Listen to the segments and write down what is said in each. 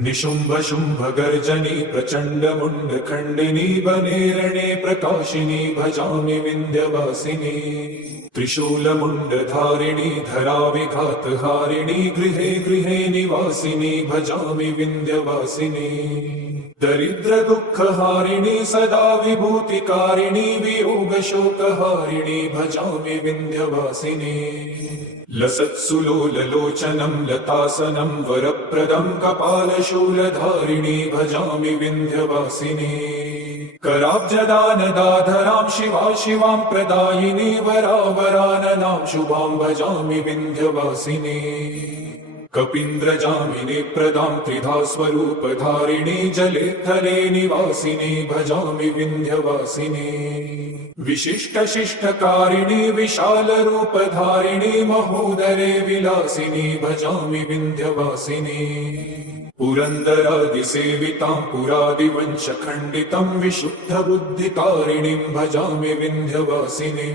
निशुम्भ शुम्भ गर्जनी प्रचंड मुंड खंडिनी बनेरणे प्रकाशिनी भजामि विंध्यवासिनी। त्रिशूल मुंड धारिणी धरा विघात हारिणी गृहे गृहे निवासिनी भजामि विंध्यवासिनी। दरिद्र दुख हारिणी सदा विभूतिकारिणी वियोग शोक हारिणी भजामि विंध्यवासिनी। लसत्सुलोललोचनं लतासनं वरप्रदं कपालशूलधारिणी भजामि विंध्यवासिनी। कराब्जदानदाधरां शिवा शिवां प्रदायिनी वरावराननां शुभां भजामि विंध्यवासिनी। कपीन्द्रजामिनी प्रदां त्रिधा स्वरूपधारिणी जले थले निवासिनी भजामि विंध्यवासिनी। विशिष्ट शिष्टकारिणी विशाल रूपधारिणी महोदरे विलासिनी भजामि विंध्यवासिनी। पुरन्दरादिसेवितां पुरादिवंशखण्डितं विशुद्ध बुद्धिकारिणीं भजामि विंध्यवासिनीं।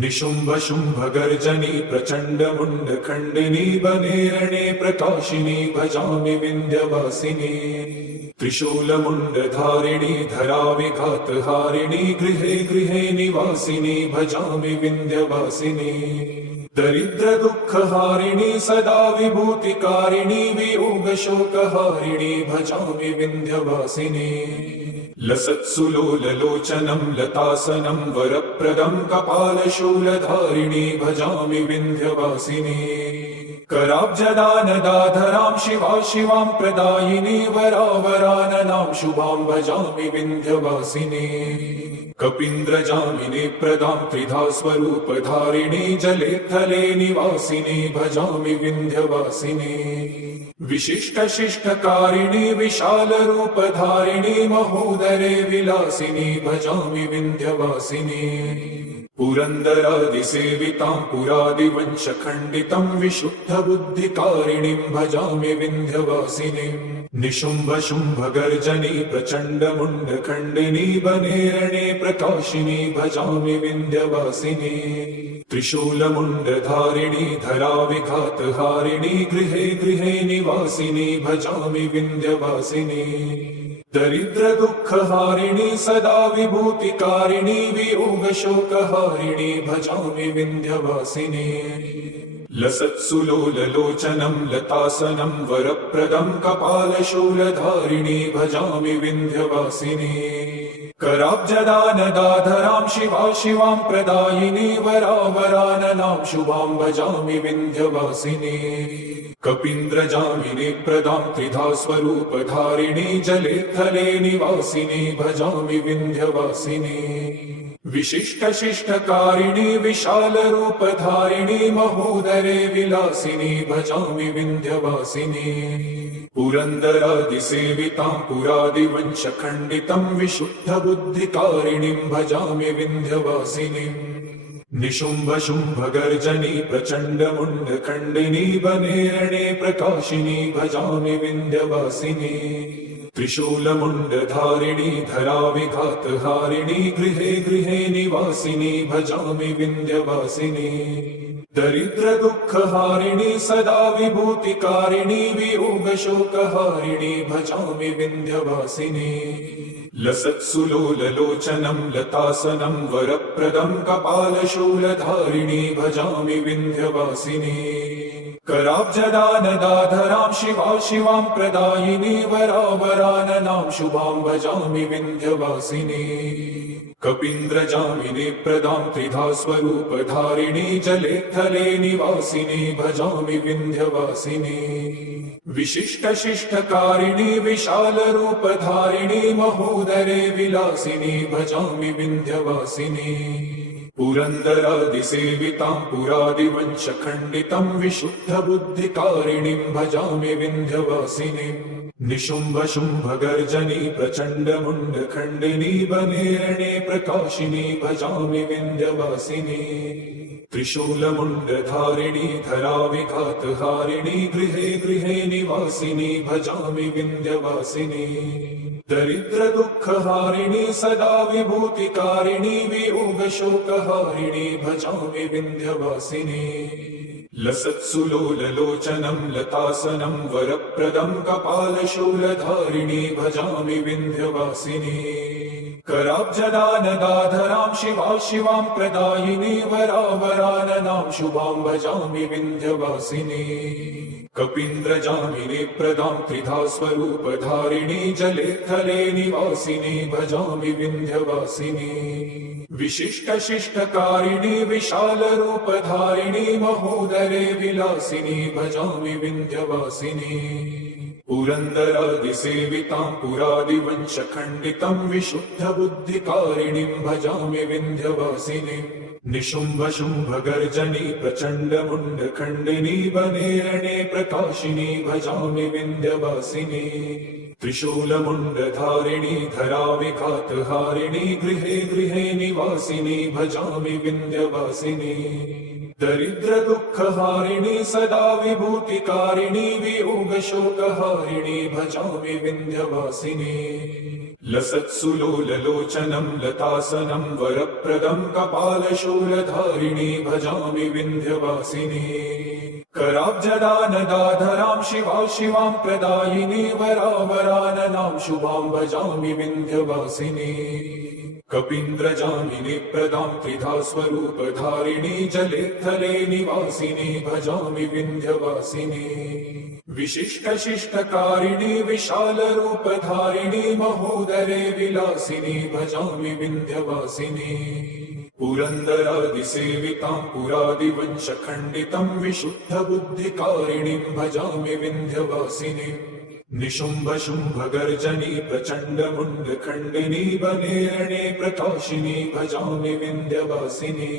निशुम्भ शुम्भ गर्जनी प्रचंड मुंड खंडिनी बनेरणे प्रकाशिनी भजामि विंध्यवासिनी। त्रिशूल मुंड धारिणी धरा विघात हारिणी गृहे गृहे निवासिनी भजामि विंध्यवासिनी। दरिद्र दुख हारिणी सदा विभूतिकारिणी वियोग शोक हारिणी भजामि विंध्यवासिनी। लसत्सुलोललोचनं लतासनं वरप्रदं कपालशूलधारिणी भजामि विंध्यवासिनी। कराब्जदानदाधरां शिवा शिवां प्रदायिनी वरावराननां शुभां भजामि विंध्यवासिनी। कपीन्द्रजामिनी प्रदां त्रिधा स्वरूपधारिणी जले थले निवासिनी भजामि विंध्यवासिनी। विशिष्ट शिष्टकारिणी विशाल रूपधारिणी महोदरे विलासिनी भजामि विंध्यवासिनी। पुरन्दरादिसेवितां पुरादिवंशखण्डितं विशुद्ध बुद्धिकारिणीं भजामि विंध्यवासिनीं। निशुम्भ शुम्भ गर्जनी प्रचंड मुंड खंडिनी बनेरणे प्रकाशिनी भजामि विंध्यवासिनी। त्रिशूल मुंड धारिणी धरा विघात हारिणी गृहे गृहे निवासिनी भजामि विंध्यवासिनी। दरिद्र दुख हारिणी सदा विभूतिकारिणी वियोग शोक हारिणी भजामि विंध्यवासिनी। लसत्सुलोललोचनं लतासनं वरप्रदं कपालशूलधारिणी भजामि विंध्यवासिनी। कराब्जदानदाधरां शिवा शिवां प्रदायिनी वरावराननां शुभां भजामि विंध्यवासिनी। कपीन्द्रजामिनी प्रदां त्रिधा स्वरूपधारिणी जले थले निवासिनी भजामि विंध्यवासिनी। विशिष्ट शिष्टकारिणी विशाल रूपधारिणी महोदरे विलासिनी भजामि विंध्यवासिनी। पुरन्दरादिसेवितां पुरादिवंशखण्डितं विशुद्ध बुद्धिकारिणीं भजामि विंध्यवासिनीं। निशुम्भ शुम्भ गर्जनी प्रचंड मुंड खंडिनी बनेरणे प्रकाशिनी भजामि विंध्यवासिनी। त्रिशूल मुंड धारिणी धरा विघात हारिणी गृहे गृहे निवासिनी भजामि विंध्यवासिनी। दरिद्र दुख हारिणी सदा विभूतिकारिणी वियोग शोक हारिणी भजामि विंध्यवासिनी। लसत्सुलोललोचनं लतासनं वरप्रदं कपालशूलधारिणी भजामि विंध्यवासिनी। कराब्जदानदाधरां शिवा शिवां प्रदायिनी वरावराननां शुभां भजामि विंध्यवासिनी। कपीन्द्रजामिनी प्रदां त्रिधा स्वरूपधारिणी जले थले निवासिनी भजामि विंध्यवासिनी। विशिष्ट शिष्टकारिणी विशाल रूपधारिणी महोदरे विलासिनी भजामि विंध्यवासिनी। पुरन्दरादिसेवितां पुरादिवंशखण्डितं विशुद्ध बुद्धिकारिणीं भजामि विंध्यवासिनीं। निशुम्भ शुम्भ गर्जनी प्रचंड मुंड खंडिनी बनेरणे प्रकाशिनी भजामि विंध्यवासिनी। त्रिशूल मुंड धारिणी धरा विघात हारिणी गृहे गृहे निवासिनी भजामि विंध्यवासिनी। दरिद्र दुख हारिणी सदा विभूतिकारिणी वियोग शोक हारिणी भजामि विंध्यवासिनी। लसत्सुलोललोचनं लतासनं वरप्रदं कपालशूलधारिणी भजामि विन्ध्यवासिनी कराब्जदानदाधरां शिवां प्रदायिनी वरावराननां शुभां भजामि विन्ध्यवासिनी कपीन्द्रजामिनी प्रदां त्रिधा स्वरूपधारिणी जले थले निवासिनी भजामि विन्ध्यवासिनी विशिष्टशिष्टकारिणी विशालरूपधारिणी महोदरे विलासिनी भजामि विन्ध्यवासिनी पुरन्दरादिसेवितां पुरादिवंशखण्डितं विशुद्धबुद्धिकारिणीं भजामि विन्ध्यवासिनीं निशुम्भशुम्भगर्जनी प्रचण्डमुण्डखण्डिनी वनेरणे प्रकाशिनी भजामि विन्ध्यवासिनी त्रिशूलमुण्डधारिणी धराविघातहारिणी गृहे गृहे निवासिनी भजामि विन्ध्यवासिनी दरिद्रदुःखहारिणी सदा विभूतिकारिणी वियोगशोकहारिणी भजामि विन्ध्यवासिनी लसत्सुलोललोचनं लतासनं वरप्रदं कपालशूलधारिणी भजामि विन्ध्यवासिनी कराब्जदानदाधरां शिवां प्रदायिनी वरावराननां शुभां भजामि विन्ध्यवासिनी कपीन्द्रजामिनी प्रदां त्रिधा स्वरूपधारिणी जले थले निवासिनी भजामि विन्ध्यवासिनी विशिष्टशिष्टकारिणी विशालरूपधारिणी महोदरे विलासिनी भजामि विन्ध्यवासिनी पुरन्दरादिसेवितां पुरादिवंशखण्डितं विशुद्धबुद्धिकारिणीं भजामि विन्ध्यवासिनी निशुम्भशुम्भगर्जनी प्रचण्डमुण्डखण्डिनी वनेरणे प्रकाशिनी भजामि विन्ध्यवासिनी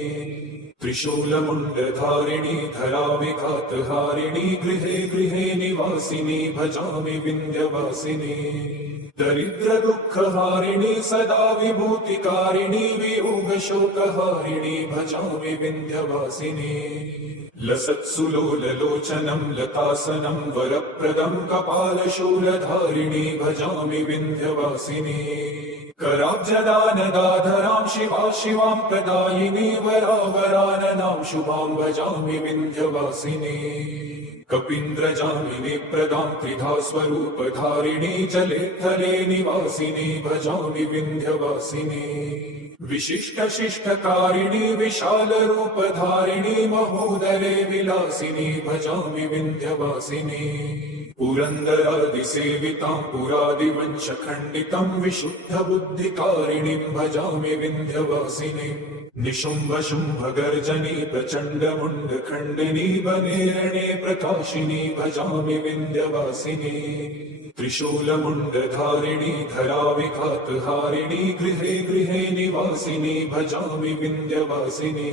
त्रिशूलमुण्डधारिणी धराविघातहारिणी गृहे गृहे निवासिनी भजामि विन्ध्यवासिनी दरिद्रदुःखहारिणी सदा विभूतिकारिणी वियोगशोकहारिणी भजामि विन्ध्यवासिनी लसत्सुलोललोचनं लतासनं वरप्रदं कपालशूलधारिणी भजामि विन्ध्यवासिनी कराब्जदानदाधरां शिवां प्रदायिनी वरावराननां शुभां भजामि विन्ध्यवासिनी कपीन्द्रजामिनी प्रदां त्रिधा स्वरूपधारिणी जले थले निवासिनी भजामि विन्ध्यवासिनी विशिष्टशिष्टकारिणी विशालरूपधारिणी महोदरे विलासिनी भजामि विन्ध्यवासिनी पुरन्दरादिसेवितां पुरादिवंशखण्डितं विशुद्धबुद्धिकारिणीं भजामि विन्ध्यवासिनी निशुम्भशुम्भगर्जनी प्रचण्डमुण्डखण्डिनी वनेरणे प्रकाशिनी भजामि विन्ध्यवासिनी त्रिशूलमुण्डधारिणी धराविघातहारिणी गृहे गृहे निवासिनी भजामि विन्ध्यवासिनी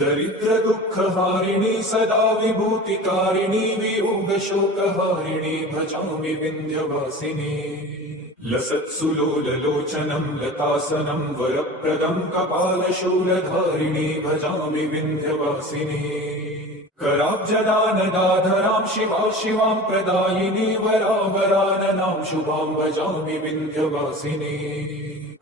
दरिद्रदुःखहारिणी सदा विभूतिकारिणी वियोगशोकहारिणी भजामि विन्ध्यवासिनी लसत्सुलोललोचनं लतासनं वरप्रदं कपालशूलधारिणी भजामि विन्ध्यवासिनी कराब्जदानदाधरां शिवां प्रदायिनी वरावराननां शुभां भजामि विन्ध्यवासिनी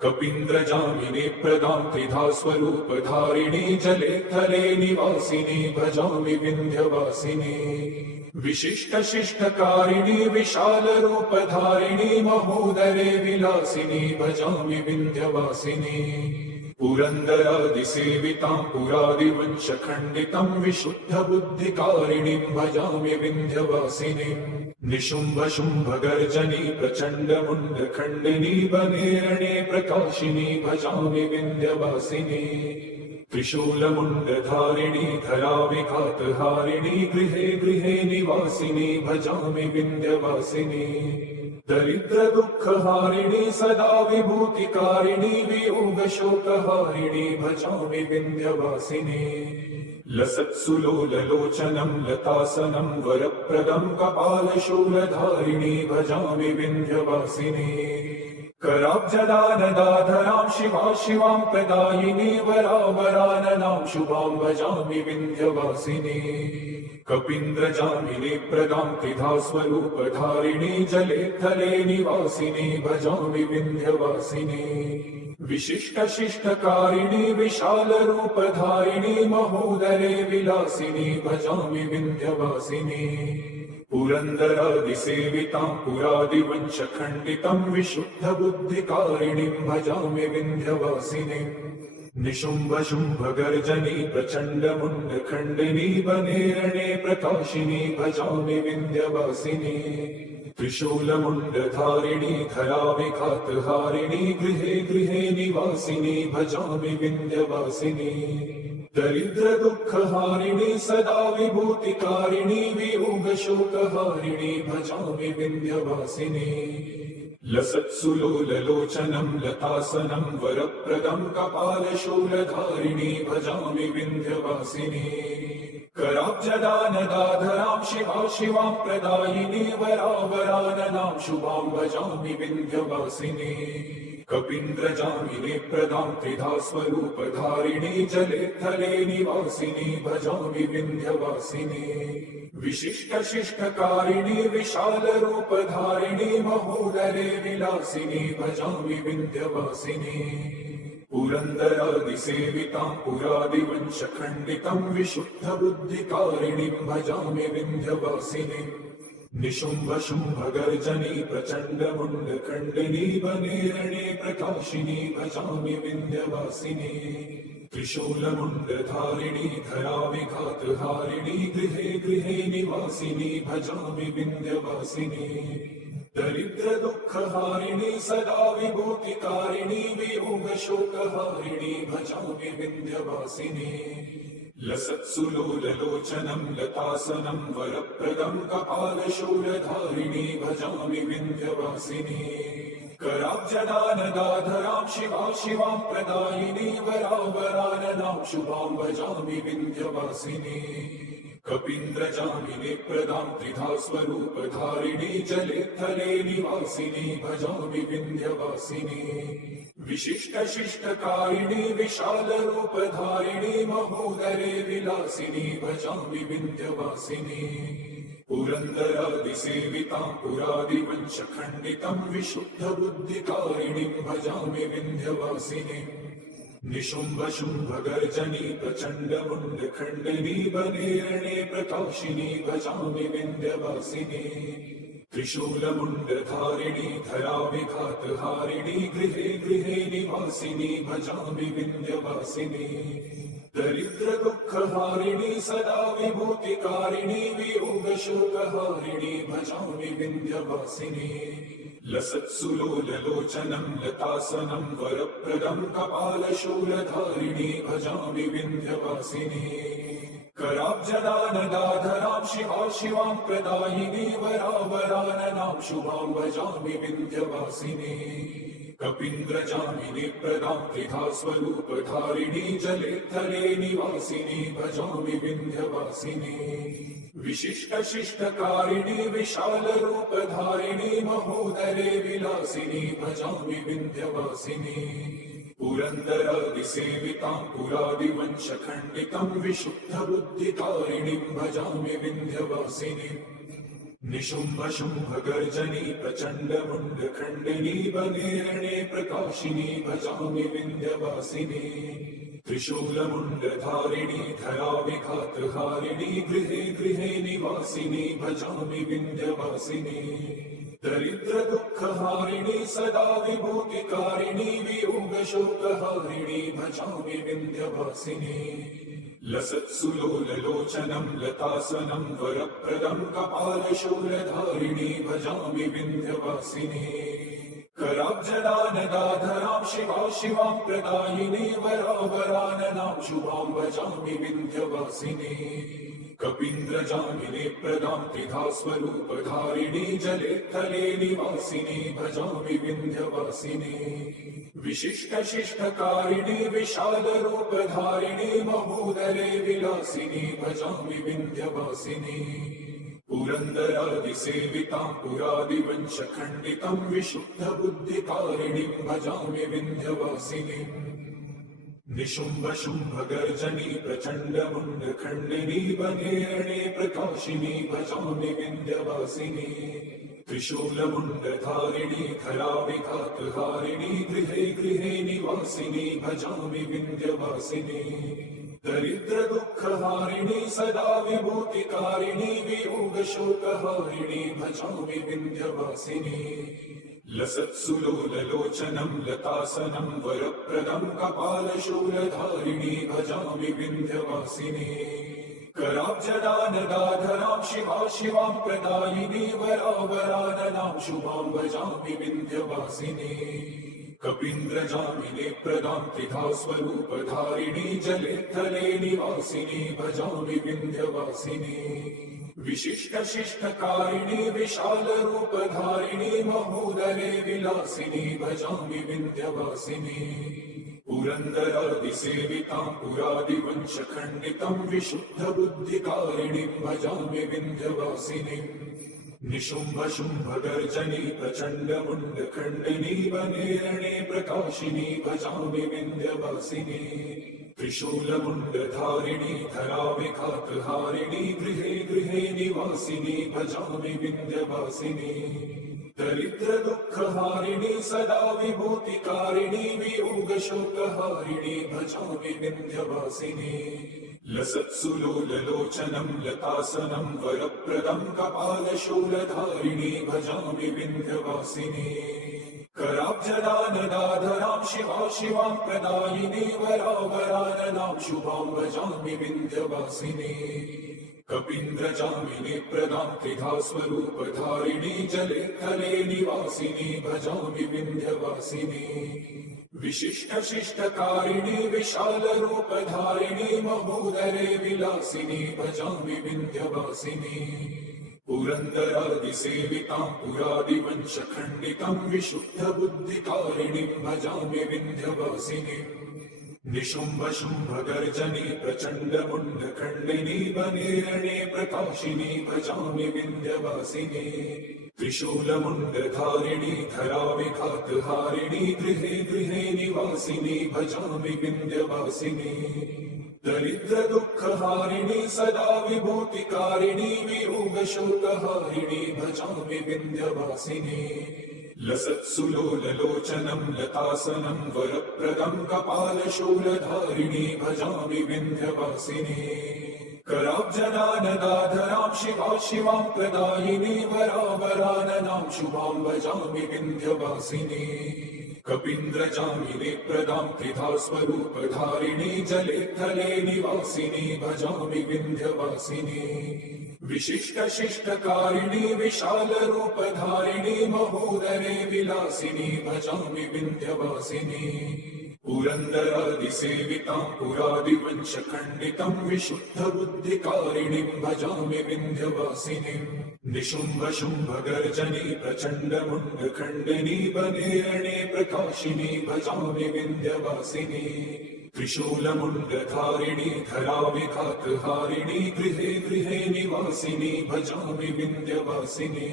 कपीन्द्रजामिनी प्रदां त्रिधा स्वरूपधारिणी जले थले निवासिनी भजामि विन्ध्यवासिनी विशिष्टशिष्टकारिणी विशालरूपधारिणी महोदरे विलासिनी भजामि विन्ध्यवासिनी पुरन्दरादिसेवितां पुरादिवंशखण्डितं विशुद्धबुद्धिकारिणीं भजामि विन्ध्यवासिनी निशुम्भशुम्भगर्जनी प्रचण्डमुण्डखण्डिनी वनेरणे प्रकाशिनी भजामि विन्ध्यवासिनी त्रिशूलमुण्डधारिणी धराविघातहारिणी गृहे गृहे निवासिनी भजामि विन्ध्यवासिनी दरिद्रदुःखहारिणी सदा विभूतिकारिणी वियोगशोकहारिणी भजामि विन्ध्यवासिनी लसत्सुलोललोचनं लतासनं वरप्रदं कपालशूलधारिणी भजामि विन्ध्यवासिनी कराब्जदानदाधरां शिवा शिवां प्रदायिनी वरावराननां शुभां भजामि विन्ध्यवासिनी कपीन्द्रजामिनी प्रदां त्रिधा स्वरूपधारिणी जले थले निवासिनी भजामि विन्ध्यवासिनी विशिष्ट शिष्टकारिणी विशाल रूपधारिणी महोदरे विलासिनी भजामि विन्ध्यवासिनी पुरन्दरादिसेवितां पुरादिवंशखण्डितं विशुद्धबुद्धिकारिणीं भजामि विन्ध्यवासिनीं निशुम्भशुम्भगर्जनी प्रचण्डमुण्डखण्डिनी वनेरणे प्रकाशिनी भजामि विन्ध्यवासिनी त्रिशूलमुण्डधारिणी धराविघातहारिणी गृहे गृहे निवासिनी भजामि विन्ध्यवासिनी दरिद्रदुःखहारिणी सदा विभूतिकारिणी वियोगशोकहारिणी भजामि विन्ध्यवासिनी लसत्सुलोललोचनं लतासनं वरप्रदं कपालशूलधारिणी भजामि विन्ध्यवासिनी कराब्जदानदाधरां शिवा शिवां प्रदायिनी वरावराननां शुभां भजामि विन्ध्यवासिनी कपीन्द्रजामिनी प्रदां त्रिधा स्वरूपधारिणी जले थले निवासिनी भजामि विन्ध्यवासिनी विशिष्ट शिष्टकारिणी विशाल रूपधारिणी महोदरे विलासिनी भजामि विन्ध्यवासिनी पुरन्दरादिसेवितां पुरादिवंशखण्डितं विशुद्धबुद्धिकारिणीं भजामि विन्ध्यवासिनीं निशुम्भशुम्भगर्जनी प्रचण्डमुण्डखण्डिनी वनेरणे प्रकाशिनी भजामि विन्ध्यवासिनी त्रिशूलमुण्डधारिणी धराविघातहारिणी गृहे गृहे निवासिनी भजामि विन्ध्यवासिनी दरिद्रदुःखहारिणी सदा विभूतिकारिणी वियोगशोकहारिणी भजामि विन्ध्यवासिनी लसत्सुलोललोचनं लतासनं वरप्रदं कपालशूलधारिणी भजामि विन्ध्यवासिनी कराब्जदानदाधरां शिवा शिवां प्रदायिनी वरावराननां शुभां भजामि विन्ध्यवासिनी कपीन्द्रजामिनी प्रदां त्रिधा स्वरूपधारिणी जले थले निवासिनी भजामि विन्ध्यवासिनी विशिष्ट शिष्टकारिणी विशाल रूपधारिणी महोदरे विलासिनी भजामि विन्ध्यवासिनी पुरन्दरादिसेवितां पुरादिवंशखण्डितं विशुद्धबुद्धिकारिणीं भजामि विन्ध्यवासिनीं निशुम्भशुम्भगर्जनी प्रचण्डमुण्डखण्डिनी वनेरणे प्रकाशिनी भजामि विन्ध्यवासिनी त्रिशूलमुण्डधारिणी धराविघातहारिणी गृहे गृहे निवासिनी भजामि विन्ध्यवासिनी दरिद्रदुःखहारिणी सदा विभूतिकारिणी वियोगशोकहारिणी भजामि विन्ध्यवासिनी लसत्सुलोललोचनं लतासनं वरप्रदं कपालशूलधारिणी भजामि विन्ध्यवासिनी कराब्जदानदाधरां शिवा शिवां प्रदायिनी वरावराननां शुभां भजामि विन्ध्यवासिनी कपीन्द्रजामिनी प्रदां त्रिधा स्वरूपधारिणी जले थले निवासिनी भजामि विन्ध्यवासिनी विशिष्ट शिष्टकारिणी विशाल रूपधारिणी महोदरे विलासिनी भजामि विन्ध्यवासिनी पुरन्दरादिसेवितां पुरादिवंशखण्डितं विशुद्धबुद्धिकारिणीं भजामि विन्ध्यवासिनीं निशुम्भशुम्भगर्जनी प्रचण्डमुण्डखण्डिनी वनेरणे प्रकाशिनी भजामि विन्ध्यवासिनी त्रिशूलमुण्डधारिणी धराविघातहारिणी गृहे गृहे निवासिनी भजामि विन्ध्यवासिनी दरिद्रदुःखहारिणी सदा विभूतिकारिणी वियोगशोकहारिणी भजामि विन्ध्यवासिनी लसत्सुलोललोचनं लतासनं वरप्रदं कपालशूलधारिणी भजामि विन्ध्यवासिनी कराब्जदानदाधरां शिवा शिवां प्रदायिनी वरावराननां शुभां भजामि विन्ध्यवासिनी कपीन्द्रजामिनी प्रदां त्रिधा स्वरूपधारिणी जले थले निवासिनी भजामि विन्ध्यवासिनी विशिष्ट शिष्टकारिणी विशाल रूपधारिणी महोदरे विलासिनी भजामि विन्ध्यवासिनी पुरन्दरादिसेवितां पुरादिवंशखण्डितं विशुद्धबुद्धिकारिणीं भजामि विन्ध्यवासिनीम् निशुम्भशुम्भगर्जनी प्रचण्डमुण्डखण्डिनी वनेरणे प्रकाशिनी भजामि विन्ध्यवासिनी त्रिशूलमुण्डधारिणी खराविघातहारिणी गृहे गृहे निवासिनी भजामि विन्ध्यवासिनी दरिद्रदुःखहारिणी सदा विभूतिकारिणी वियोगशोकहारिणी भजामि विन्ध्यवासिनी लसत्सुलोललोचनं लतासनं वरप्रदं कपालशूलधारिणी भजामि विन्ध्यवासिनी कराब्जदानदाधरां शिवां प्रदायिनी वरावराननां शुभां भजामि विन्ध्यवासिनी कपीन्द्रजामिने प्रदां त्रिधा स्वरूपधारिणी जले थले निवासिनी भजामि विन्ध्यवासिनी विशिष्टशिष्टकारिणी विशालरूपधारिणी महोदरे विलासिनी भजामि विन्ध्यवासिनी पुरन्दरादिसेवितां पुरादिवंशखण्डितं विशुद्धबुद्धिकारिणीं भजामि विन्ध्यवासिनीम् निशुम्भशुम्भगर्जनी प्रचण्डमुण्डखण्डिनी वनेरणे प्रकाशिनी भजामि विन्ध्यवासिनी त्रिशूलमुण्डधारिणी धराविघातहारिणी गृहे गृहे निवासिनी भजामि विन्ध्यवासिनी दरिद्रदुःखहारिणी सदा विभूतिकारिणी वियोगशोकहारिणी भजामि विन्ध्यवासिनी लसत्सुलोललोचनं लतासनं वरप्रदं कपालशूलधारिणी भजामि विन्ध्यवासिनी कराब्जदानदाधरां शिवां प्रदायिनी वरावराननां शुभां भजामि विन्ध्यवासिनी कपीन्द्रजामिने प्रदां त्रिधा स्वरूपधारिणी जले थले निवासिनी भजामि विन्ध्यवासिनी विशिष्टशिष्टकारिणी विशालरूपधारिणी महोदरे विलासिनी भजामि विन्ध्यवासिनी पुरन्दरादिसेवितां पुरादिवंशखण्डितं विशुद्धबुद्धिकारिणीं भजामि विन्ध्यवासिनीम् निशुम्भशुम्भगर्जनी प्रचण्डमुण्डखण्डिनी वनेरणे प्रकाशिनी भजामि विन्ध्यवासिनी त्रिशूलमुण्डधारिणी धराविघातहारिणी गृहे गृहे निवासिनी भजामि विन्ध्यवासिनी दरिद्रदुःखहारिणी सदा विभूतिकारिणी वियोगशोकहारिणी भजामि विन्ध्यवासिनी लसत्सुलोललोचनं लतासनं वरप्रदं कपालशूलधारिणी भजामि विन्ध्यवासिनी कराब्जदानदाधरां शिवां प्रदायिनी वरावराननां शुभां भजामि विन्ध्यवासिनी कपीन्द्रजामिने प्रदां त्रिधा स्वरूपधारिणी जले थले निवासिनी भजामि विन्ध्यवासिनी विशिष्टशिष्टकारिणी विशालरूपधारिणी महोदरे विलासिनी भजामि विन्ध्यवासिनी पुरन्दरादिसेवितां पुरादिवंशखण्डितं विशुद्धबुद्धिकारिणीं भजामि विन्ध्यवासिनीम् निशुम्भशुम्भगर्जनी प्रचण्डमुण्डखण्डिनी वनेरणे प्रकाशिनी भजामि विन्ध्यवासिनी त्रिशूलमुण्डधारिणी धराविघातहारिणी गृहे गृहे निवासिनी भजामि विन्ध्यवासिनी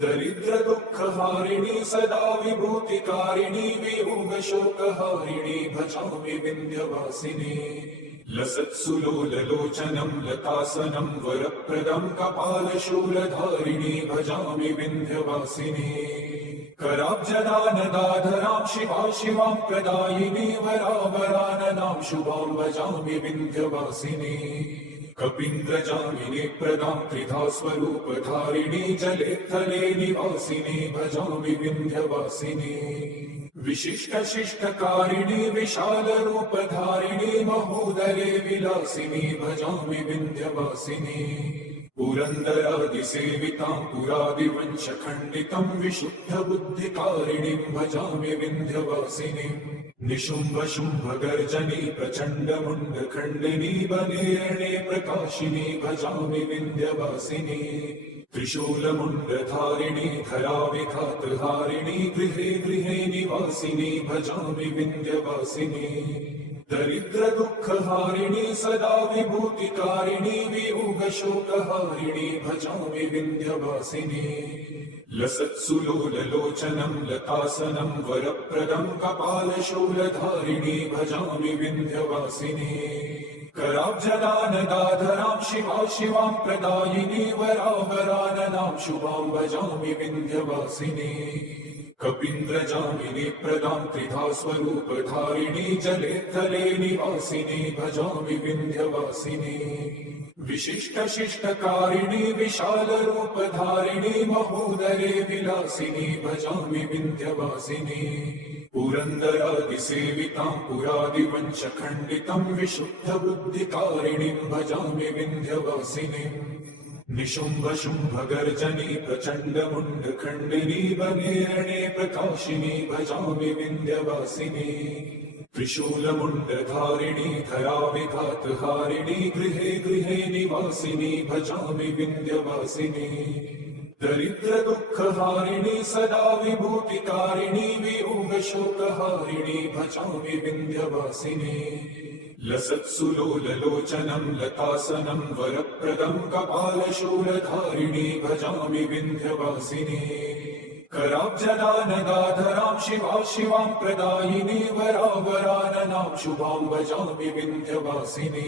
दरिद्रदुःखहारिणी सदा विभूतिकारिणी वियोगशोकहारिणी भजामि विन्ध्यवासिनी लसत्सुलोललोचनं लतासनं वरप्रदं कपालशूलधारिणी भजामि विन्ध्यवासिनी कराब्जदानदाधरां शिवां प्रदायिनी वरावराननां शुभां भजामि विन्ध्यवासिनी कपीन्द्रजामिने प्रदां त्रिधा स्वरूपधारिणी जले थले निवासिनी भजामि विन्ध्यवासिनी विशिष्टशिष्टकारिणी विशालरूपधारिणी महोदरे विलासिनी भजामि विन्ध्यवासिनी पुरन्दरादिसेवितां पुरादिवंशखण्डितं विशुद्धबुद्धिकारिणीं भजामि विन्ध्यवासिनीम् निशुम्भशुम्भगर्जनी प्रचण्डमुण्डखण्डिनी वनेरणे प्रकाशिनी भजामि विन्ध्यवासिनी त्रिशूलमुण्डधारिणी धराविघातहारिणी गृहे गृहे निवासिनी भजामि विन्ध्यवासिनी दरिद्र दुःखहारिणी सदा विभूतिकारिणी वियोगशोकहारिणी भजामि विन्ध्यवासिनी लसत्सुलोललोचनं लतासनं वरप्रदं कपालशूलधारिणी भजामि विन्ध्यवासिनी कराब्जदानदाधरां शिवा शिवां प्रदायिनी वरावराननां शुभां भजामि विन्ध्यवासिनी कपीन्द्रजामिनी प्रदां त्रिधा स्वरूपधारिणी जले थले निवासिनी भजामि विन्ध्यवासिनी विशिष्टशिष्टकारिणी विशालरूपधारिणी महोदरे विलासिनी भजामि विन्ध्यवासिनी पुरन्दरादिसेवितां पुरादिवंशखण्डितं विशुद्धबुद्धिकारिणीं भजामि विन्ध्यवासिनीम् निशुम्भशुम्भगर्जनी प्रचण्डमुण्डखण्डिनी वनेरणे प्रकाशिनी भजामि विन्ध्यवासिनी त्रिशूलमुण्डधारिणी धराविघातहारिणी गृहे गृहे निवासिनी भजामि विन्ध्यवासिनी दरिद्र दुःखहारिणी सदा विभूतिकारिणी वियोगशोकहारिणी भजामि विन्ध्यवासिनी लसत्सुलोललोचनं लतासनं वरप्रदं कपालशूलधारिणी भजामि विन्ध्यवासिनी कराब्जदानदाधरां शिवा शिवां प्रदायिनी वरावराननां शुभां भजामि विन्ध्यवासिनी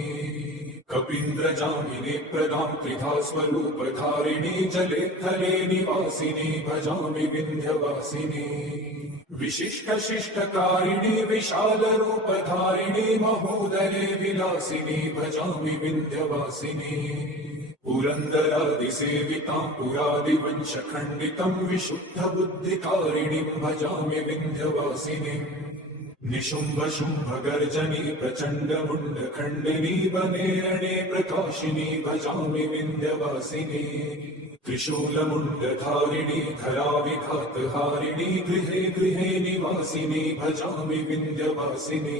कपीन्द्रजामिनी प्रदां त्रिधा स्वरूपधारिणी जले थले निवासिनी भजामि विन्ध्यवासिनी विशिष्टशिष्टकारिणी विशालरूपधारिणी महोदरे विलासिनी भजामि विन्ध्यवासिनी पुरन्दरादिसेवितां पुरादिवंशखण्डितं विशुद्धबुद्धिकारिणीं भजामि विन्ध्यवासिनीम् निशुम्भशुम्भगर्जनी प्रचण्डमुण्डखण्डिनी वनेरणे प्रकाशिनी भजामि विन्ध्यवासिनी त्रिशूलमुण्डधारिणी धराविघातहारिणी गृहे गृहे निवासिनी भजामि विन्ध्यवासिनी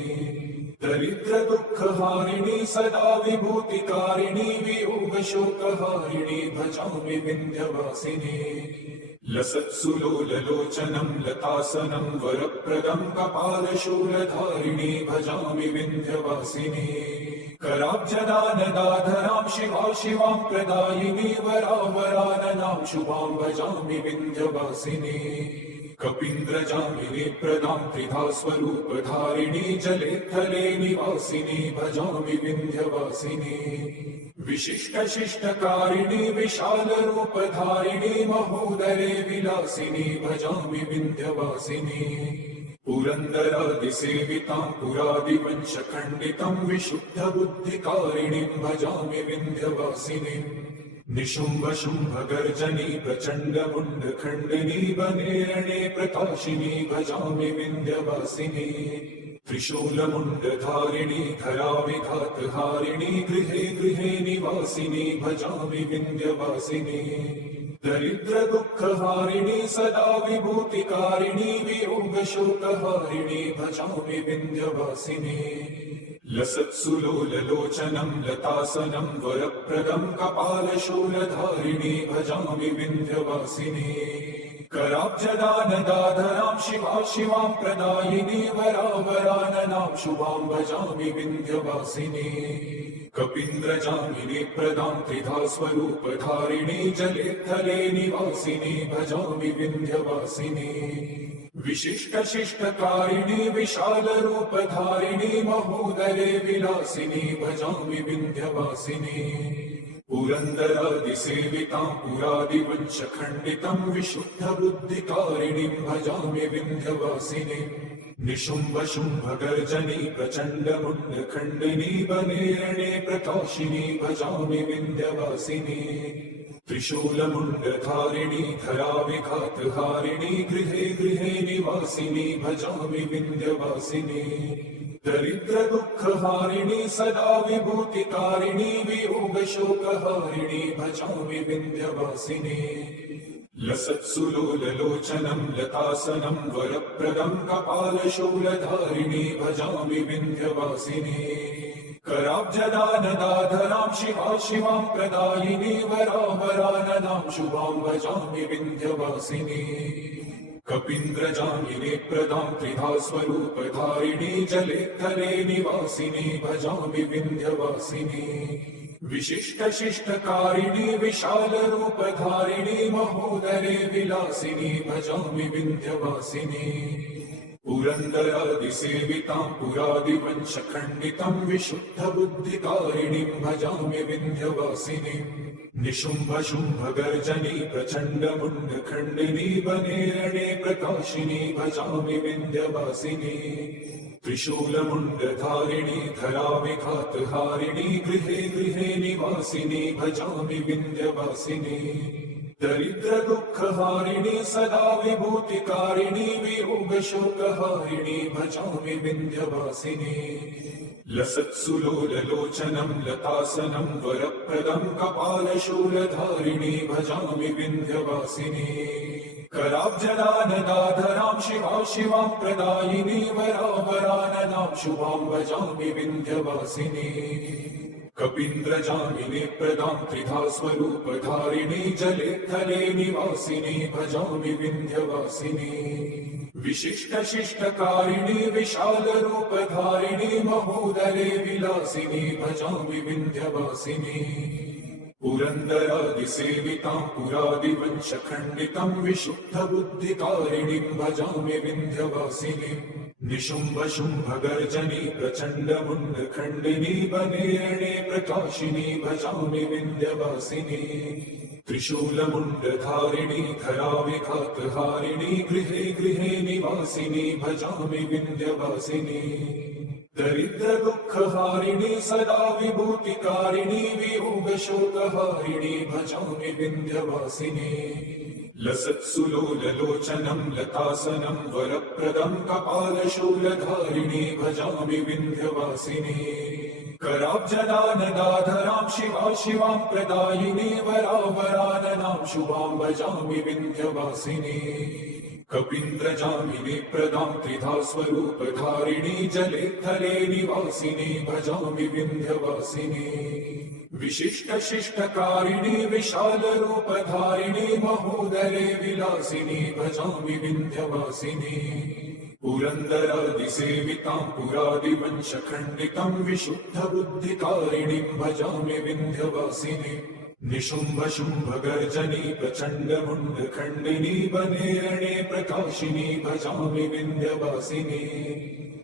दरिद्र दुःखहारिणी सदा विभूतिकारिणी वियोगशोकहारिणी भजामि विन्ध्यवासिनी लसत्सुलोललोचनं लतासनं वरप्रदं कपालशूलधारिणी भजामि विन्ध्यवासिनी कराब्जदानदाधरां शिवा शिवां प्रदायिनी वरावराननां शुभां भजामि विन्ध्यवासिनी कपीन्द्रजामिनी प्रदां त्रिधा स्वरूपधारिणी जले थले निवासिनी भजामि विन्ध्यवासिनी विशिष्टशिष्टकारिणी विशालरूपधारिणी महोदरे विलासिनी भजामि विन्ध्यवासिनी पुरन्दरादिसेवितां पुरादिवंशखण्डितं विशुद्धबुद्धिकारिणीं भजामि विन्ध्यवासिनीम् निशुम्भशुम्भगर्जनी प्रचण्डमुण्डखण्डिनी वनेरणे प्रकाशिनी भजामि विन्ध्यवासिनी त्रिशूलमुण्डधारिणी धराविघातहारिणी गृहे गृहे निवासिनी भजामि विन्ध्यवासिनी दरिद्र दुःखहारिणी सदा विभूतिकारिणी वियोगशोकहारिणी भजामि विन्ध्यवासिनी लसत्सुलोललोचनं लतासनं वरप्रदं कपालशूलधारिणी भजामि विन्ध्यवासिनी कराब्जदानदाधरां शिवा शिवां प्रदायिनी वरावराननां शुभां भजामि विन्ध्यवासिनी कपीन्द्रजामिनी प्रदां त्रिधा स्वरूपधारिणी जले थले निवासिनी भजामि विन्ध्यवासिनी विशिष्टशिष्टकारिणी विशालरूपधारिणी महोदरे विलासिनी भजामि विन्ध्यवासिनी पुरन्दरादिसेवितां पुरादिवंशखण्डितं विशुद्धबुद्धिकारिणीं भजामि विन्ध्यवासिनीम् निशुम्भशुम्भगर्जनी प्रचण्डमुण्डखण्डिनी वनेरणे प्रकाशिनी भजामि विन्ध्यवासिनी त्रिशूलमुण्डधारिणी धराविघातहारिणी गृहे गृहे निवासिनी भजामि विन्ध्यवासिनी दरिद्र दुःखहारिणी सदा विभूतिकारिणी वियोगशोकहारिणी भजामि विन्ध्यवासिनी लसत्सुलोललोचनं लतासनं वरप्रदं कपालशूलधारिणी भजामि विन्ध्यवासिनी कराब्जदानदाधरां शिवा शिवां प्रदायिनी वरावराननां शुभां भजामि विन्ध्यवासिनी कपीन्द्रजामिने प्रदां त्रिधा स्वरूपधारिणी जले तले निवासिनी भजामि विन्ध्यवासिनी विशिष्ट शिष्टकारिणी विशाल रूपधारिणी महोदरे विलासिनी भजामि विन्ध्यवासिनी पुरन्दरादिसेवितां पुरादिवंशखण्डितं विशुद्ध बुद्धिकारिणीं भजामि विन्ध्यवासिनीं निशुम्भ शुम्भ गर्जनी प्रचण्ड मुण्डखण्डिनी वने रणे प्रकाशिनी भजामि विन्ध्यवासिनी त्रिशूलमुण्डधारिणी धराविघातहारिणी गृहे गृहे निवासिनी भजामि विन्ध्यवासिनी दरिद्र दुःखहारिणी सदा विभूतिकारिणी वियोगशोकहारिणी भजामि विन्ध्यवासिनी लसत्सुलोललोचनं लतासनं वरप्रदं कपालशूलधारिणी भजामि विन्ध्यवासिनी कराब्जदानदाधरां शिवां प्रदायिनी वरावराननां शुभां भजामि विन्ध्यवासिनी कपीन्द्रजामिने प्रदां त्रिधा स्वरूपधारिणी जले तले निवासिनी भजामि विन्ध्यवासिनी विशिष्ट शिष्टकारिणी विशाल रूपधारिणी महोदरे विलासिनी भजामि विन्ध्यवासिनी पुरन्दरादिसेवितां पुरादिवंशखण्डितं विशुद्ध बुद्धिकारिणीं भजामि विन्ध्यवासिनीं निशुम्भ शुम्भ गर्जनी प्रचण्ड मुण्डखण्डिनी वने रणे प्रकाशिनी भजामि विन्ध्यवासिनी त्रिशूलमुण्डधारिणी धराविघातहारिणी गृहे गृहे निवासिनी भजामि विन्ध्यवासिनी दरिद्र दुःखहारिणी सदा विभूतिकारिणी वियोगशोकहारिणी भजामि विन्ध्यवासिनी लसत्सुलोललोचनं लतासनं वरप्रदं कपालशूलधारिणी भजामि विन्ध्यवासिनी कराब्जदानदाधरां शिवां प्रदायिनी वरावराननां शुभां भजामि विन्ध्यवासिनी कपीन्द्रजामिने प्रदां त्रिधा स्वरूपधारिणी जले तले निवासिनी भजामि विन्ध्यवासिनी विशिष्ट शिष्टकारिणी विशाल रूपधारिणी महोदरे विलासिनी भजामि विन्ध्यवासिनी पुरन्दरादिसेवितां पुरादिवंशखण्डितं विशुद्ध बुद्धिकारिणीं भजामि विन्ध्यवासिनी निशुम्भ शुम्भ गर्जनी प्रचण्ड मुण्डखण्डिनी वने रणे प्रकाशिनी भजामि विन्ध्यवासिनी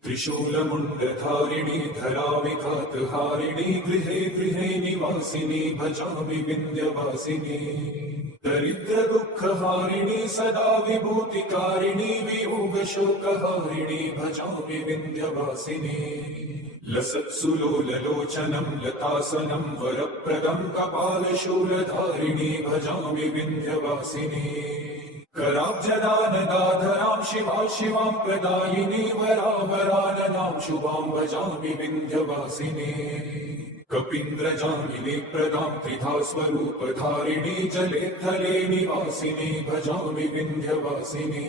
त्रिशूलमुण्डधारिणी धराविघातहारिणी गृहे गृहे निवासिनी भजामि विन्ध्यवासिनी दरिद्र दुःखहारिणी सदा विभूतिकारिणी वियोगशोकहारिणी भजामि विन्ध्यवासिनी लसत्सुलोललोचनं लतासनं वरप्रदं कपालशूलधारिणी भजामि विन्ध्यवासिनी कराब्जदानदाधरां शिवां प्रदायिनी वरावराननां शुभां भजामि विन्ध्यवासिनी कपीन्द्रजामिने प्रदां त्रिधा स्वरूपधारिणी जले तले निवासिनी भजामि विन्ध्यवासिनी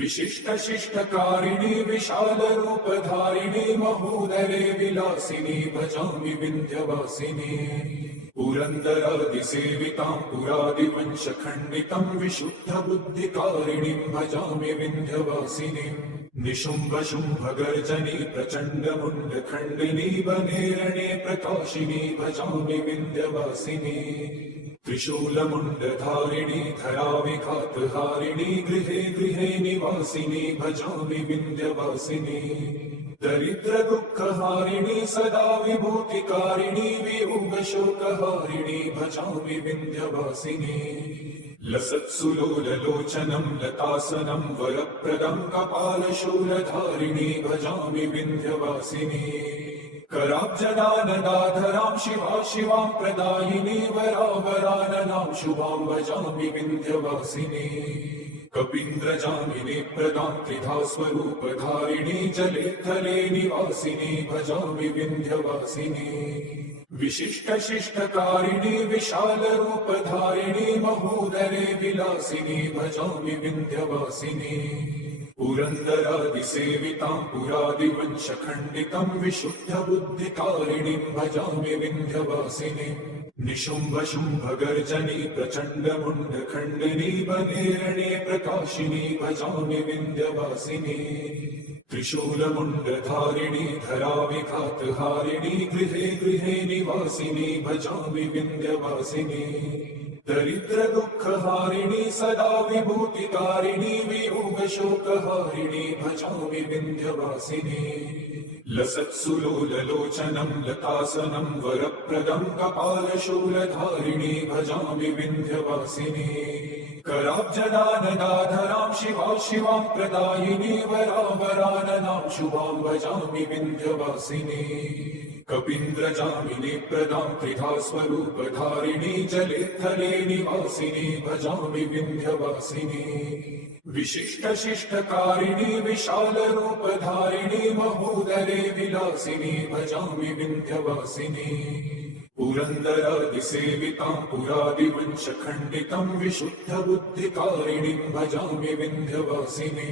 विशिष्ट शिष्टकारिणी विशाल रूपधारिणी महोदरे विलासिनी भजामि विन्ध्यवासिनी पुरन्दरादिसेवितां पुरादिवंशखण्डितं विशुद्ध बुद्धिकारिणीं भजामि विन्ध्यवासिनीं निशुम्भ शुम्भ गर्जनी प्रचण्ड मुण्डखण्डिनी वने रणे प्रकाशिनी भजामि विन्ध्यवासिनी त्रिशूलमुण्डधारिणी धराविघातहारिणी गृहे गृहे निवासिनी भजामि विन्ध्यवासिनी दरिद्र दुःखहारिणी सदा विभूतिकारिणी वियोगशोकहारिणी भजामि विन्ध्यवासिनी लसत्सुलोललोचनं लतासनं वरप्रदं कपालशूलधारिणी भजामि विन्ध्यवासिनी कराब्जदानदाधरां शिवां प्रदायिनी वरावराननां शुभां भजामि विन्ध्यवासिनी कपीन्द्रजामिने प्रदां त्रिधा स्वरूपधारिणी जले तले निवासिनी भजामि विन्ध्यवासिनी विशिष्ट शिष्टकारिणी विशाल रूपधारिणी महोदरे विलासिनी भजामि विन्ध्यवासिनी पुरन्दरादिसेवितां पुरादिवंशखण्डितं विशुद्ध बुद्धिकारिणीं भजामि विन्ध्यवासिनीं निशुम्भ शुम्भ गर्जनी प्रचण्ड मुण्ड खण्डिनी बनेरणे प्रकाशिनी भजामि विन्ध्यवासिनी त्रिशूलमुण्डधारिणी धराविघातहारिणी गृहे गृहे निवासिनी भजामि विन्ध्यवासिनी दरिद्र दुःखहारिणी सदा विभूतिकारिणी वियोगशोकहारिणी भजामि विन्ध्यवासिनी लसत्सुलोललोचनं लतासनं वरप्रदं कपालशूलधारिणी भजामि विन्ध्यवासिनी कराब्जदानदाधरां शिवा शिवां प्रदायिनी वरावराननां शुभां भजामि विन्ध्यवासिनी कपीन्द्रजामिनी प्रदां त्रिधा स्वरूपधारिणी जले थले निवासिनी भजामि विन्ध्यवासिनी विशिष्ट शिष्टकारिणी विशाल रूपधारिणी महोदरे विलासिनी भजामि विन्ध्यवासिनी पुरन्दरादिसेवितां पुरादिवंशखण्डितं विशुद्ध बुद्धिकारिणीं भजामि विन्ध्यवासिनी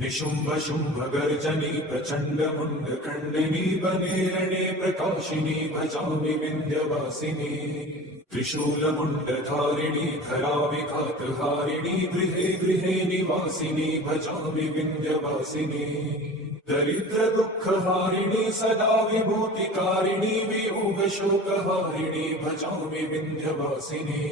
निशुम्भ शुम्भ गर्जनी प्रचण्ड मुण्ड खण्डिनी बनेरणे प्रकाशिनी भजामि विन्ध्यवासिनी त्रिशूलमुण्डधारिणी धराविघातहारिणी गृहे गृहे निवासिनी भजामि विन्ध्यवासिनी दरिद्र दुःखहारिणी सदा विभूतिकारिणी वियोगशोकहारिणी भजामि विन्ध्यवासिनी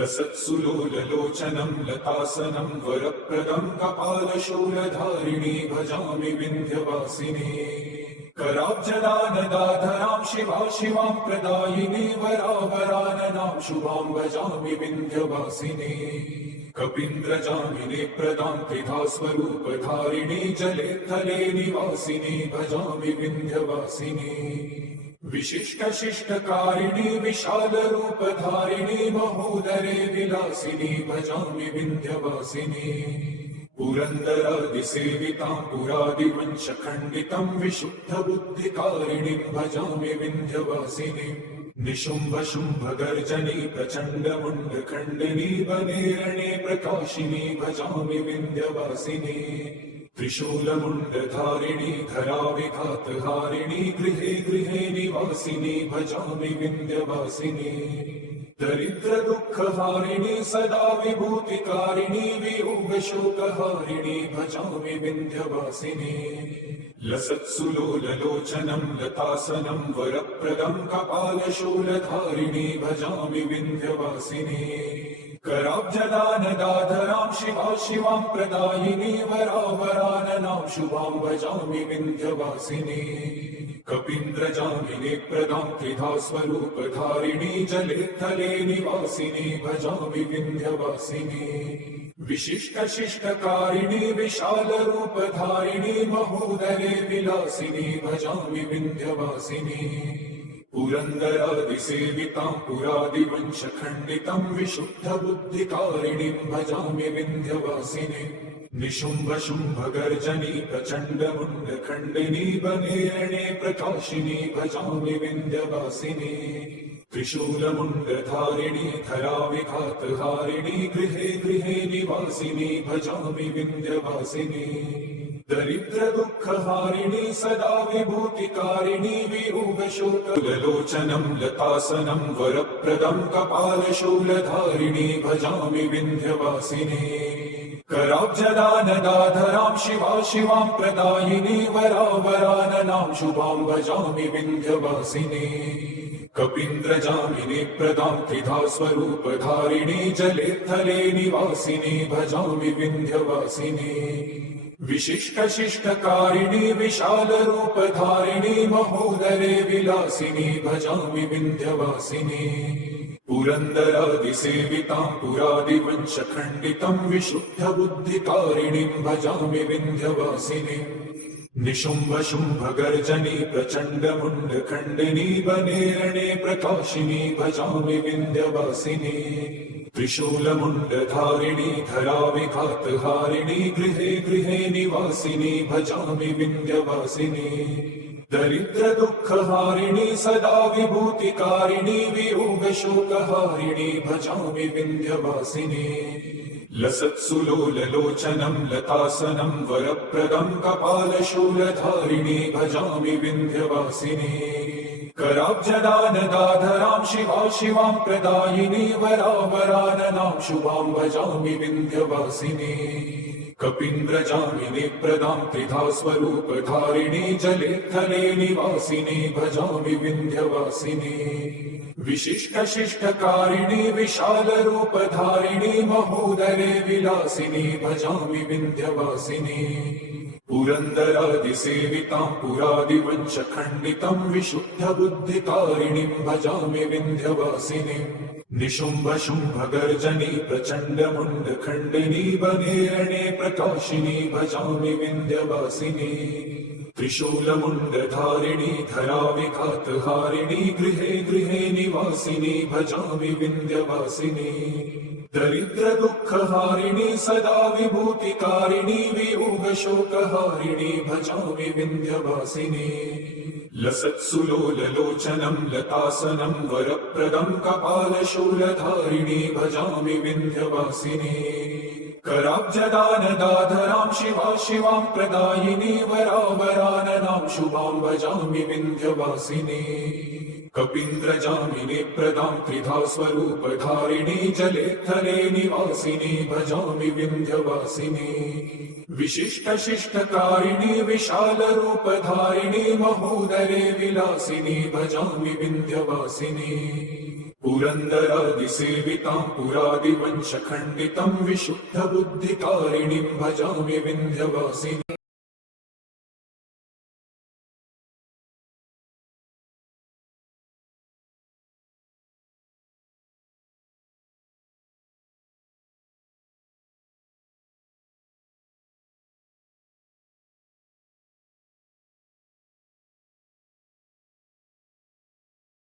लसत्सुलोललोचनं लतासनं वरप्रदं कपालशूलधारिणी भजामि विन्ध्यवासिनी कराब्जदानदाधरां शिवा शिवां प्रदायिनी वरावराननां शुभां भजामि विन्ध्यवासिनी कपीन्द्रजामिनी प्रदां त्रिधा स्वरूपधारिणी जले थले निवासिनी भजामि विन्ध्यवासिनी विशिष्ट शिष्टकारिणी विशाल रूपधारिणी महोदरे विलासिनी भजामि विन्ध्यवासिनी पुरन्दरादिसेवितां पुरादिवंशखण्डितं विशुद्ध बुद्धिकारिणीं भजामि विन्ध्यवासिनी निशुम्भ शुम्भ गर्जनी प्रचण्ड मुण्ड खण्डिनी बनेरणे प्रकाशिनी भजामि विन्ध्यवासिनी त्रिशूलमुण्डधारिणी धराविघातहारिणी गृहे गृहे निवासिनी भजामि विन्ध्यवासिनी दरिद्र दुःखहारिणी सदा विभूतिकारिणी वियोगशोकहारिणी भजामि विन्ध्यवासिनी लसत्सुलोललोचनं लतासनं वरप्रदं कपालशूलधारिणी भजामि विन्ध्यवासिनी कराब्जदानदाधरां शिवा शिवां प्रदायिनी वरावराननां शुभां भजामि विन्ध्यवासिनी कपीन्द्रजामिनी प्रदां त्रिधा स्वरूपधारिणी जले थले निवासिनी भजामि विन्ध्यवासिनी विशिष्ट शिष्टकारिणी विशाल रूपधारिणी महोदरे विलासिनी भजामि विन्ध्यवासिनी पुरन्दरादिसेवितां पुरादिवंशखण्डितं विशुद्ध बुद्धिकारिणीं भजामि विन्ध्यवासिनी निशुम्भ शुम्भ गर्जनी प्रचण्ड मुण्ड खण्डिनी बनेरणे प्रकाशिनी भजामि विन्ध्यवासिनी त्रिशूलमुण्डधारिणी धराविघातहारिणी गृहे गृहे निवासिनी भजामि विन्ध्यवासिनी दरिद्र दुःखहारिणी सदा विभूतिकारिणी वियोगशोकलोचनं लतासनं वरप्रदं कपालशूलधारिणी भजामि विन्ध्यवासिनी कराब्जदानदाधरां शिवा शिवां प्रदायिनी वरावराननां शुभां भजामि विन्ध्यवासिनी कपीन्द्रजामिनी प्रदां त्रिधा स्वरूपधारिणी जले थले निवासिनी भजामि विन्ध्यवासिनी विशिष्ट शिष्टकारिणी विशाल रूपधारिणी महोदरे विलासिनी भजामि विन्ध्यवासिनी पुरन्दरादिसेवितां पुरादिवंशखण्डितं विशुद्ध बुद्धिकारिणीं भजामि विन्ध्यवासिनी निशुम्भ शुम्भ गर्जनी प्रचण्ड मुण्ड खण्डिनी बनेरणे प्रकाशिनी भजामि विन्ध्यवासिनी त्रिशूलमुण्डधारिणी धराविघातहारिणी गृहे गृहे निवासिनी भजामि विन्ध्यवासिनी दरिद्र दुःखहारिणी सदा विभूतिकारिणी वियोगशोकहारिणी भजामि विन्ध्यवासिनी लसत्सुलोललोचनं लतासनं वरप्रदं कपालशूलधारिणी भजामि विन्ध्यवासिनी कराब्जदानदाधरां शिवा शिवां प्रदायिनी वरावराननां शुभां भजामि विन्ध्यवासिनी कपीन्द्रजामिनी प्रदां त्रिधा स्वरूपधारिणी जले थले निवासिनी भजामि विन्ध्यवासिनी विशिष्टशिष्टकारिणी विशालरूपधारिणी महोदरे विलासिनी भजामि विन्ध्यवासिनी पुरन्दरादिसेवितां पुरादिवंशखण्डितं विशुद्धबुद्धिकारिणीं भजामि विन्ध्यवासिनीं निशुम्भशुम्भगर्जनी प्रचण्डमुण्डखण्डिनी वनेरणे प्रकाशिनी भजामि विन्ध्यवासिनी त्रिशूलमुण्डधारिणी धराविघातहारिणी गृहे गृहे निवासिनी भजामि विन्ध्यवासिनी दरिद्रदुःखहारिणी सदा विभूतिकारिणी वियोगशोकहारिणी भजामि विन्ध्यवासिनी लसत्सुलोललोचनं लतासनं वरप्रदं कपालशूलधारिणी भजामि विन्ध्यवासिनी कराब्जदानदाधरां शिवा शिवां प्रदायिनी वरावराननां शुभां भजामि विन्ध्यवासिनी कपीन्द्रजामिनी प्रदां त्रिधा स्वरूपधारिणी जले थले निवासिनी भजामि विन्ध्यवासिनी विशिष्टशिष्टकारिणी विशालरूपधारिणी महोदरे विलासिनी भजामि विन्ध्यवासिनी पुरन्दरादिसेवितां पुरादिवंशखण्डितं विशुद्धबुद्धिकारिणीं भजामि विन्ध्यवासिनी